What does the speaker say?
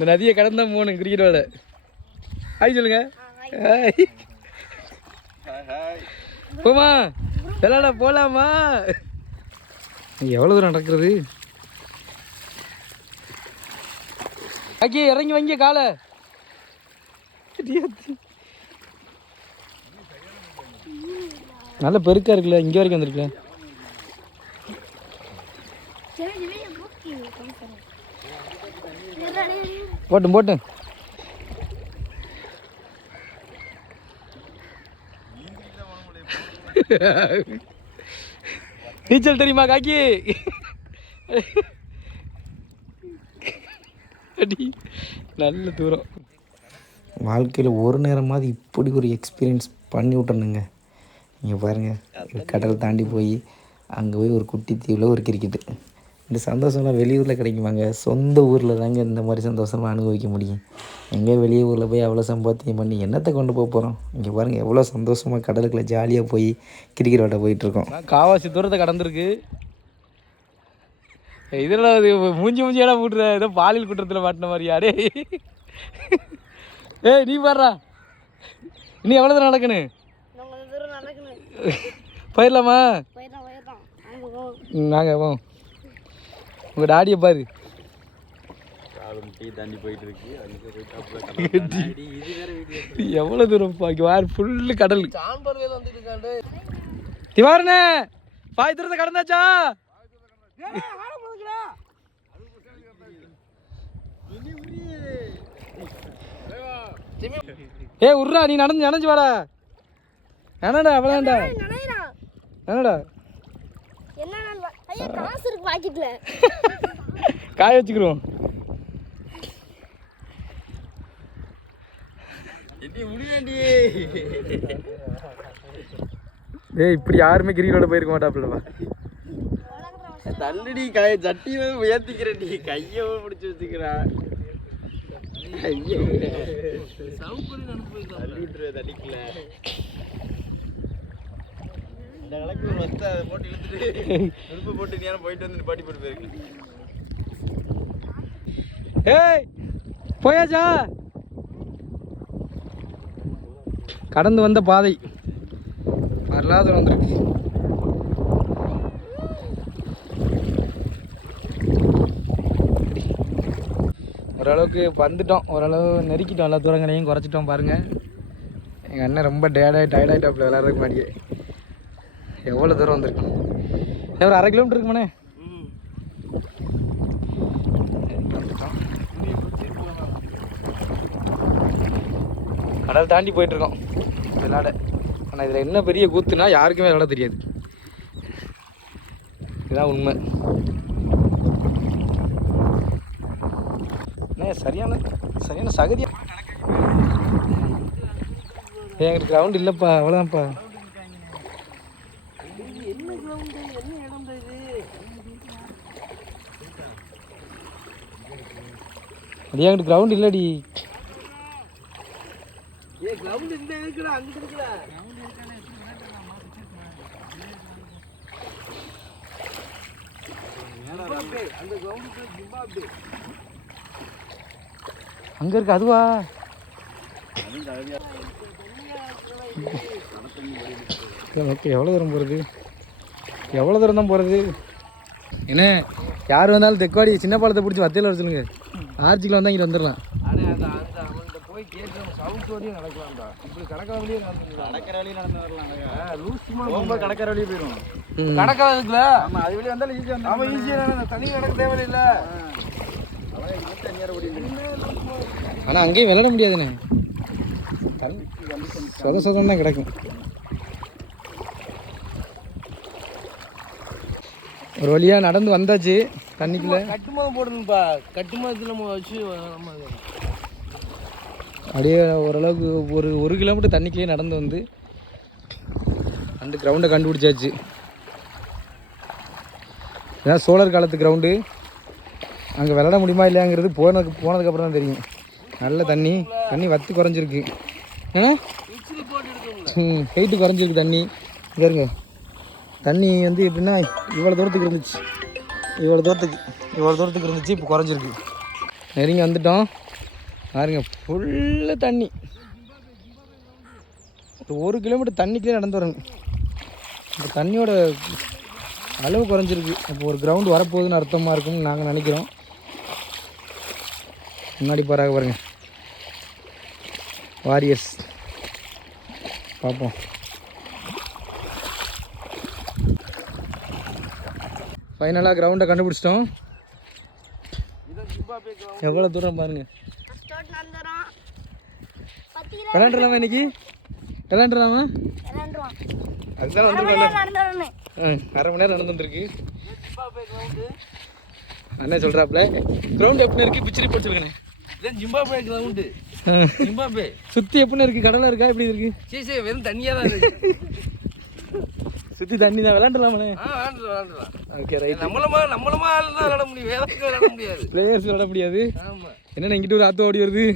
இந்த நதியை கடந்தா போகணும் கிரிக்கெட் விளையாட. ஹாய் சொல்லுங்க. ஹாய். போமா விளையாட போலாமா? எவ்வளோ தூரம் நடக்கிறது? ஆக்கி இறங்கி வாங்க காலை. நல்ல பெருக்கா இருக்குல்ல, இங்கே வரைக்கும் வந்துருக்குல்ல. போட்டும் போட்டும். நீச்சல் தெரியுமா காக்கி? அடி நல்ல தூரம். வாழ்க்கையில் ஒரு நேரமாவது இப்படி ஒரு எக்ஸ்பீரியன்ஸ் பண்ணி விட்டணுங்க. இங்கே பாருங்கள், கடல் தாண்டி போய் அங்கே போய் ஒரு குட்டி தீவில் ஒரு கிரிக்கெட்டு. இந்த சந்தோஷம்லாம் வெளியூரில் கிடைக்குமாங்க? சொந்த ஊரில் தாங்க இந்த மாதிரி சந்தோஷமாக அனுபவிக்க முடியும். எங்கே வெளியே ஊரில் போய் அவ்வளோ சம்பாத்தியம் பண்ணி என்னத்தை கொண்டு போக போகிறோம்? இங்கே பாருங்கள் எவ்வளோ சந்தோஷமாக கடலுக்குள்ளே ஜாலியாக போய் கிரிக்கெட் விளையாட போயிட்டுருக்கோம். காவாசி தூரத்தை கடந்திருக்கு. இதெல்லாம் இது மூஞ்சி மூஞ்சியெல்லாம் போட்டுற ஏதோ பாலியல் குற்றத்தில் மாட்டின மாதிரி யாரே. ஏய் நீ பாடுறா, இன்னும் எவ்வளோ தூரம் நடக்கணும்? போயிடலாமா? நாங்கள் போவோம். உங்கள் டாடியை பாரு, எவ்வளோ தூரம் பாரு, ஃபுல்லு கடல். திவாரணே பாய் தூரத்தை கடந்தாச்சா? ஏ உர்றா, நீ நடந்து நனைஞ்சு வாடா. என்னடா அவ்வளோண்டா? என்னடா காய வச்சுக்கிறோம். ஏய் இப்படி யாருமே கிரிக்கெட்டோட போயிருக்க மாட்டாப்புலப்பா. தள்ளுடி காய சட்டி உயர்த்திக்கிறேன், நீ கையை பிடிச்சி வச்சுக்கிறா. தள்ளிக்கல இந்த கலக்கு ஒரு வஸ்தை அதை போட்டு இழுத்துட்டு உடுப்பு போட்டு நேரம் போயிட்டு வந்து பாட்டி போட்டு போயிருக்கு. ஏய் போயாச்சா? கடந்து வந்த பாதை வரலாத வந்துருக்கு. ஓரளவுக்கு வந்துட்டோம், ஓரளவு நெருக்கிட்டோம், எல்லா தூரங்களையும் குறைச்சிட்டோம். பாருங்கள் எங்கள் அண்ணன் ரொம்ப டயர்டாகிட்டாப்புல விளையாடுறதுக்கு முன்னாடியே. எவ்வளோ தூரம் வந்திருக்கோம்? ஒரு 1/2 கிலோமீட்டர் இருக்குமாண்ணே. வந்துட்டோம், கடல் தாண்டி போயிட்டுருக்கோம் விளையாட. ஆனால் இதில் என்ன பெரிய கூத்துனா யாருக்குமே விளையாட தெரியாது. இதுதான் உண்மை. சரியான சகதியா. எங்களுக்கு கிரவுண்ட் இல்லைப்பா, அவ்வளோதான்ப்பா. அது என்கிட்ட கிரவுண்ட் இல்லடி. அங்க இருக்கு அதுவா? ஓகே, எவ்வளோ தூரம் போகிறது? எவ்வளோ தூரம் தான் போகிறது? என்ன யார் வந்தாலும் தெக்குவாடி சின்ன பாலத்தை பிடிச்சி வத்தையில் வர சொல்லுங்க. ஆர்ச்சிக்கில் வந்தால் இங்கே வந்துடலாம். போய் கேட்டு சவுண்ட் வழியும் நடக்கலாம்டா. இப்படி கடற்கரை வழியே கடற்கரை வழியே நடந்து வரலாம். கடற்கரை வழியே போயிடும். கடற்கரை இருக்குல்ல, ஆமாம் அது வெளியே வந்தாலும் ஈஸியாக. ஆமாம் ஈஸியாக, தண்ணி நடக்க தேவையில்லை. ஆனால் அங்கேயும் விளையாட முடியாதுண்ணே, சொதம் தான் கிடக்கும். ஒரு வழியாக நடந்து வந்தாச்சு தண்ணிக்குள்ள. கட்டுமதம் போடணும்ப்பா, கட்டுமதத்தில் நம்ம வச்சு நம்ம அப்படியே ஓரளவுக்கு ஒரு கிலோமீட்டர் தண்ணிக்குள்ளேயே நடந்து வந்து அந்த கிரவுண்டை கண்டுபிடிச்சாச்சு. ஏன்னா சோழர் காலத்து கிரவுண்டு. அங்கே விளையாட முடியுமா இல்லையாங்கிறது போனதுக்கப்புறம் தான் தெரியும். நல்ல தண்ணி வத்து குறைஞ்சிருக்கு. ஏன்னா ஹைட்டு குறைஞ்சிருக்கு தண்ணி. இங்கே இருங்க, தண்ணி வந்து எப்படின்னா இவ்வளோ தூரத்துக்கு இருந்துச்சு, இவ்வளோ தூரத்துக்கு இருந்துச்சு. இப்போ குறைஞ்சிருக்கு. நெருங்கி வந்துட்டோம். பாருங்க ஃபுல்லு தண்ணி. ஒரு 1 கிலோமீட்டர் தண்ணிக்குள்ளே நடந்து வரணும். இந்த தண்ணியோட அளவு குறைஞ்சிருக்கு. அப்போ ஒரு கிரவுண்டு வரப்போகுதுன்னு அர்த்தமாக இருக்கும்னு நாங்கள் நினைக்கிறோம். முன்னாடி பாருங்க பாருங்க வாரியர்ஸ் பார்ப்போம். ஃபைனலாக கிரவுண்டை கண்டுபிடிச்சிட்டோம். எவ்வளோ தூரம் பாருங்க. விளாண்டுலாமா இன்னைக்கு? விளாண்டுலாமா? அதுதான் வந்துருக்கோம். அரை மணி நேரம் நடந்து வந்துருக்கு. அண்ணே சொல்கிறாப்புல கிரவுண்டு எப்படி இருக்குது பிச்சு ரிப்போர்ட் சொல்லுங்கண்ணே. இதான் ஜிம்பாபே கிரவுண்டு. ஜிம்பாபே சுற்றி எப்படின்னு இருக்குது? கடலாக இருக்கா எப்படி இருக்குது? சரி வெறும் தண்ணியாக தான் இருக்கு. சுற்றி தண்ணி தான். விளாண்டுலாமாண்ணே? விளாண்டுலாம். Okay right. நம்மளமா ஆள் தான் விளாட முடியும், வேற விளாட முடியாது. பிளேயர்ஸ் விளாட முடியாது. ஆமாம். என்னென்ன இங்கிட்ட ஒரு ஆத்தோ ஓடி வருது.